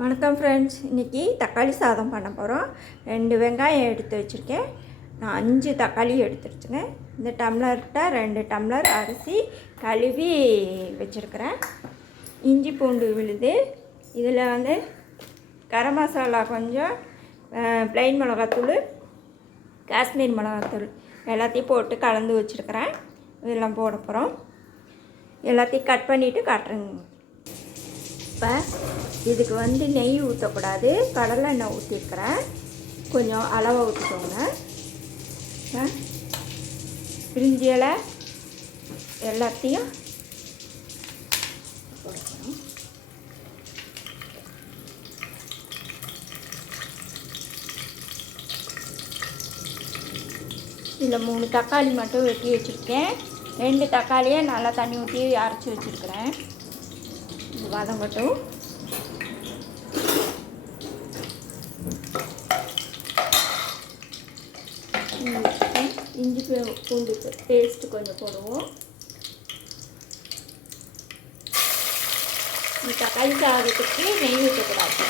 வணக்கம் ஃப்ரெண்ட்ஸ், இன்றைக்கி தக்காளி சாதம் பண்ண போகிறோம். 2 வெங்காயம் எடுத்து வச்சுருக்கேன். நான் 5 தக்காளி எடுத்துருச்சுங்க. இந்த டம்ளர்கிட்ட 2 டம்ளர் அரிசி கழுவி வச்சுருக்கிறேன். இஞ்சி பூண்டு விழுது, இதில் கரம் மசாலா கொஞ்சம், ப்ளைன் மிளகாத்தூள், காஷ்மீர் மிளகாத்தூள் எல்லாத்தையும் போட்டு கலந்து வச்சுருக்கிறேன். இதெல்லாம் போட போகிறோம். எல்லாத்தையும் கட் பண்ணிவிட்டு காட்டுறேங்க. இப்போ இதுக்கு நெய் ஊற்றக்கூடாது, கடலை எண்ணெய் ஊற்றிருக்கிறேன். கொஞ்சம் அளவாக ஊற்றிக்கோங்க. பிரிஞ்சி இலை எல்லாத்தையும் போடணும். இதில் 3 தக்காளி மட்டும் வெட்டி வச்சுருக்கேன். 2 தக்காளியை நல்லா தண்ணி ஊற்றி அரைச்சி வச்சுருக்கிறேன். இது வதங்கட்டும். இஞ்சி பூண்டு பேஸ்ட்டு கொஞ்சம் போடுவோம். இந்த தக்காளி சாதத்துக்கு நெய் ஊற்றக்கூடாது.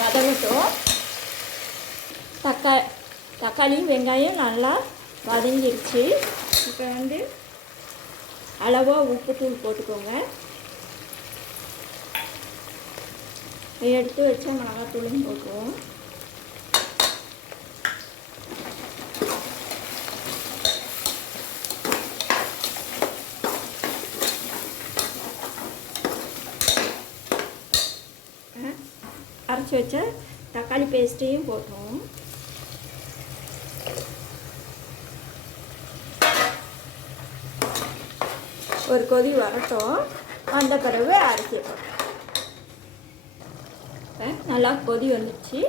வதங்கட்டும். தக்காளியும் வெங்காயம் நல்லா வதங்கிடுச்சு. இப்போ அளவாக உப்புத்தூள் போட்டுக்கோங்க. எடுத்து வச்ச மிளகாத்தூளும் போட்டுருவோம். அரைச்சி வச்ச தக்காளி பேஸ்ட்டையும் போட்டுருவோம். ஒரு கொதி வரட்டும். அந்த பிறகு அரிசியை போட்டோம். இப்போ நல்லா கொதி வந்துடுச்சு.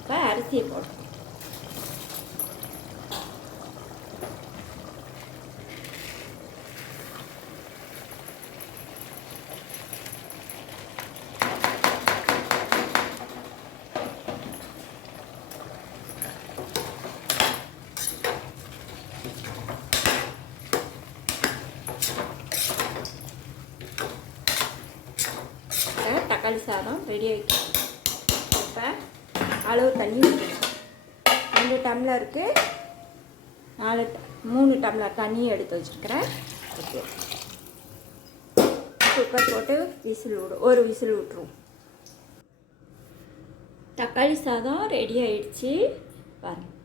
இப்போ அரிசியை போட்டோம். தக்காளி சாதம் ரெடி ஆகிட்டு. இப்போ அளவு தண்ணி ஊற்றணும். 2 டம்ளருக்கு 3 டம்ளர் தண்ணி எடுத்து வச்சுருக்கிறேன். ஓகே, குக்கர் போட்டு ஒரு விசில் விட்டுருவோம். தக்காளி சாதம் ரெடி ஆகிடுச்சு பாருங்கள்.